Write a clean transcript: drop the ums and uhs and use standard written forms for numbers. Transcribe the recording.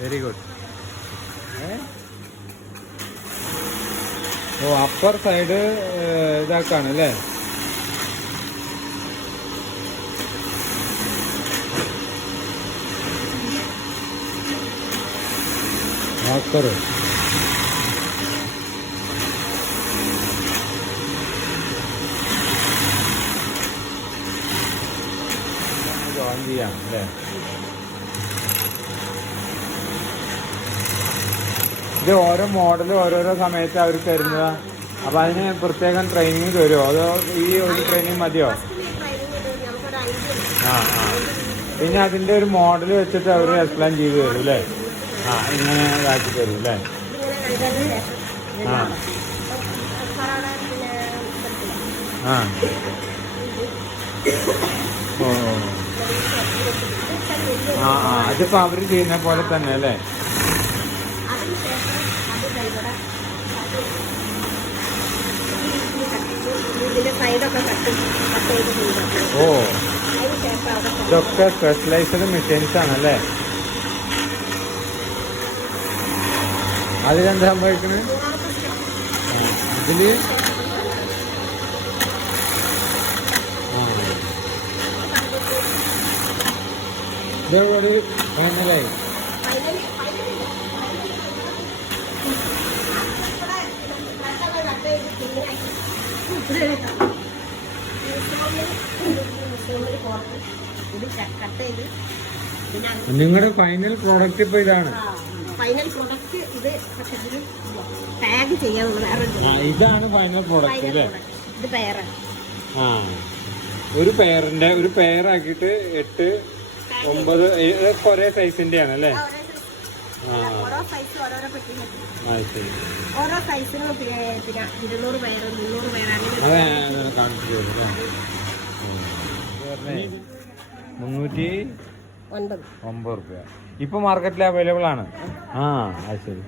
Very good. Oh upper side ഇതാക്കാണ് അല്ലേ? ആക്കറ് ജോയിൻ ചെയ്യാം അല്ലേ? ഇത് ഓരോ മോഡലും ഓരോരോ സമയത്ത് അവർ തരുന്നതാ. അപ്പൊ അതിന് പ്രത്യേകം ട്രെയിനിങ് തരുമോ അതോ ഈ ഒരു ട്രെയിനിങ് മതിയോ? ആ ആ പിന്നെ അതിന്റെ ഒരു മോഡൽ വെച്ചിട്ട് അവർ എക്സ്പ്ലെയിൻ ചെയ്ത് തരും അല്ലേ? ആ ഇങ്ങനെ ഇതാക്കി തരും അല്ലേ? ആ ആ ഓ ആ ആ അതിപ്പോ അവര് ചെയ്യുന്ന പോലെ തന്നെ അല്ലേ? ഓ ഇതൊക്കെ സ്പെഷ്യലൈസ്ഡ് മെഷീൻസ് ആണല്ലേ? അതിലെന്താ സംഭവിക്കുന്നത്? ഇതില് ഇതോട് ഫൈനലായി. നിങ്ങളുടെ ഫൈനൽ പ്രോഡക്റ്റ് ഇപ്പൊ ഇതാണ്? ഫൈനൽ പ്രോഡക്റ്റ് ഇത് ടാഗ് ചെയ്യാനുള്ള ഇതാണ് ഫൈനൽ പ്രോഡക്റ്റ് അല്ലേ? ഇത് പെയറാണ്. ആ ഒരു പെയറിന്റെ ഒരു പെയറാക്കിയിട്ട് 8, 9 ഒരേ സൈസിന്റെ ആണല്ലേ? ഓരോ സൈസ് ഓരോരോ പെട്ടി. ശരി. ഓരോ സൈസിനും പിന്നെ 200 പേര് 300 പേര് അതെ കാണിച്ചു തരും. 309 രൂപ ഇപ്പൊ മാർക്കറ്റിൽ അവൈലബിൾ ആണ്. ആ അത് ശരി.